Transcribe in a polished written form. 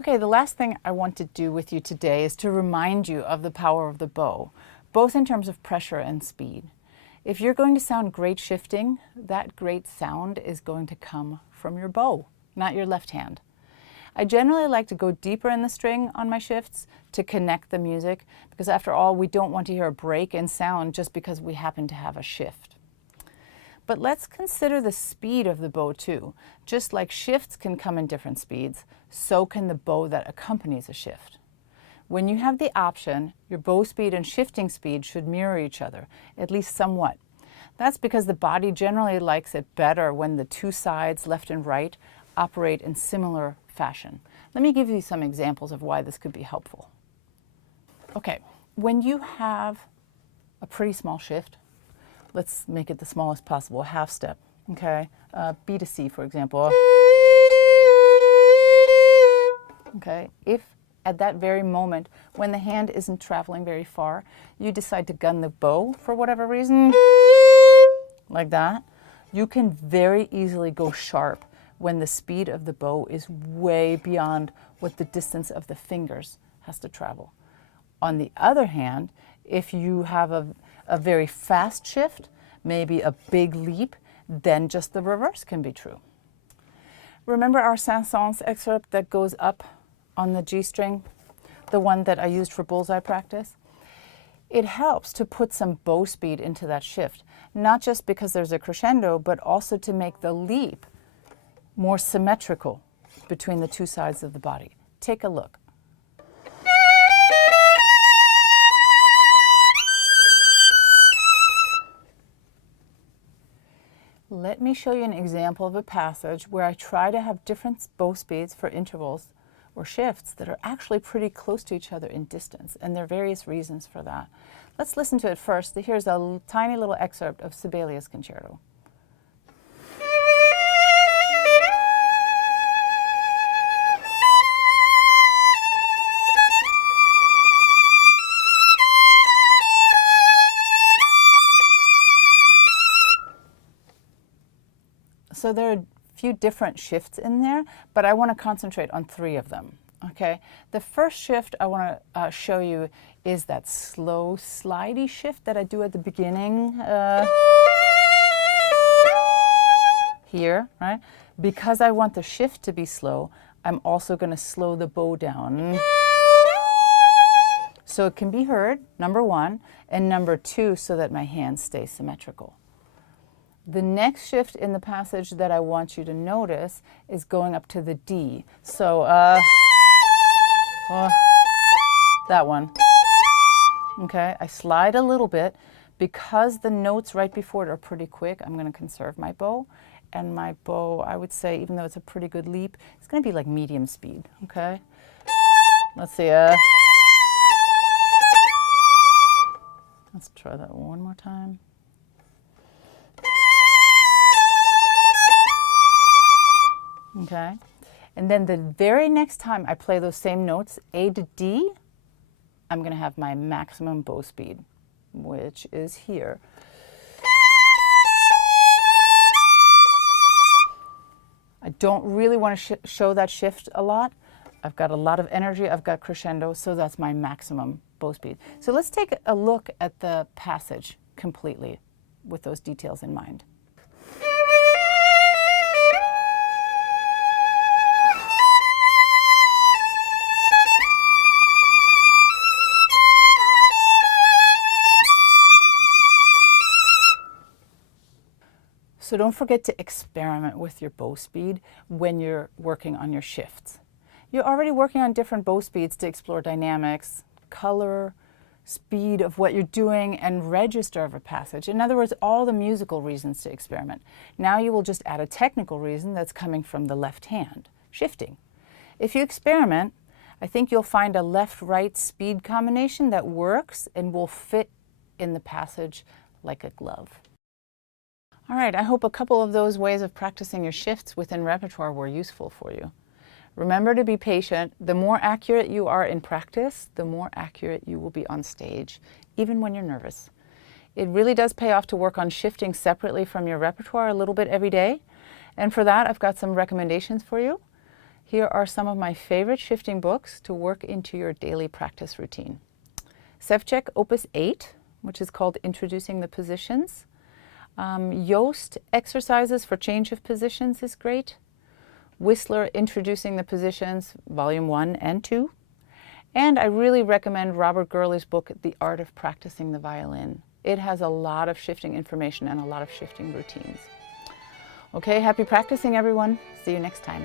Okay, the last thing I want to do with you today is to remind you of the power of the bow, both in terms of pressure and speed. If you're going to sound great shifting, that great sound is going to come from your bow, not your left hand. I generally like to go deeper in the string on my shifts to connect the music, because after all, we don't want to hear a break in sound just because we happen to have a shift. But let's consider the speed of the bow too. Just like shifts can come in different speeds, so can the bow that accompanies a shift. When you have the option, your bow speed and shifting speed should mirror each other, at least somewhat. That's because the body generally likes it better when the two sides, left and right, operate in similar fashion. Let me give you some examples of why this could be helpful. Okay, when you have a pretty small shift, let's make it the smallest possible, half step, okay? B to C, for example. Okay, if at that very moment, when the hand isn't traveling very far, you decide to gun the bow for whatever reason, like that, you can very easily go sharp when the speed of the bow is way beyond what the distance of the fingers has to travel. On the other hand, if you have a very fast shift, maybe a big leap, then just the reverse can be true. Remember our Saint-Saëns excerpt that goes up on the G string, the one that I used for bullseye practice? It helps to put some bow speed into that shift, not just because there's a crescendo, but also to make the leap more symmetrical between the two sides of the body. Take a look. Let me show you an example of a passage where I try to have different bow speeds for intervals or shifts that are actually pretty close to each other in distance, and there are various reasons for that. Let's listen to it first. Here's a tiny little excerpt of Sibelius' Concerto. So there are a few different shifts in there, but I want to concentrate on three of them. Okay, the first shift I want to show you is that slow, slidey shift that I do at the beginning here, right? Because I want the shift to be slow, I'm also going to slow the bow down. So it can be heard, number one, and number two, so that my hands stay symmetrical. The next shift in the passage that I want you to notice is going up to the D. So, that one. Okay, I slide a little bit. Because the notes right before it are pretty quick, I'm going to conserve my bow. And my bow, I would say, even though it's a pretty good leap, it's going to be like medium speed, okay? Let's see. Let's try that one more time. Okay, and then the very next time I play those same notes, A to D, I'm going to have my maximum bow speed, which is here. I don't really want to show that shift a lot. I've got a lot of energy, I've got crescendo, so that's my maximum bow speed. So let's take a look at the passage completely with those details in mind. So don't forget to experiment with your bow speed when you're working on your shifts. You're already working on different bow speeds to explore dynamics, color, speed of what you're doing, and register of a passage. In other words, all the musical reasons to experiment. Now you will just add a technical reason that's coming from the left hand, shifting. If you experiment, I think you'll find a left-right speed combination that works and will fit in the passage like a glove. All right, I hope a couple of those ways of practicing your shifts within repertoire were useful for you. Remember to be patient. The more accurate you are in practice, the more accurate you will be on stage, even when you're nervous. It really does pay off to work on shifting separately from your repertoire a little bit every day. And for that, I've got some recommendations for you. Here are some of my favorite shifting books to work into your daily practice routine. Sevcek Opus 8, which is called Introducing the Positions. Yost Exercises for Change of Positions is great. Whistler Introducing the Positions, Volume 1 and 2. And I really recommend Robert Gurley's book, The Art of Practicing the Violin. It has a lot of shifting information and a lot of shifting routines. Okay, happy practicing, everyone. See you next time.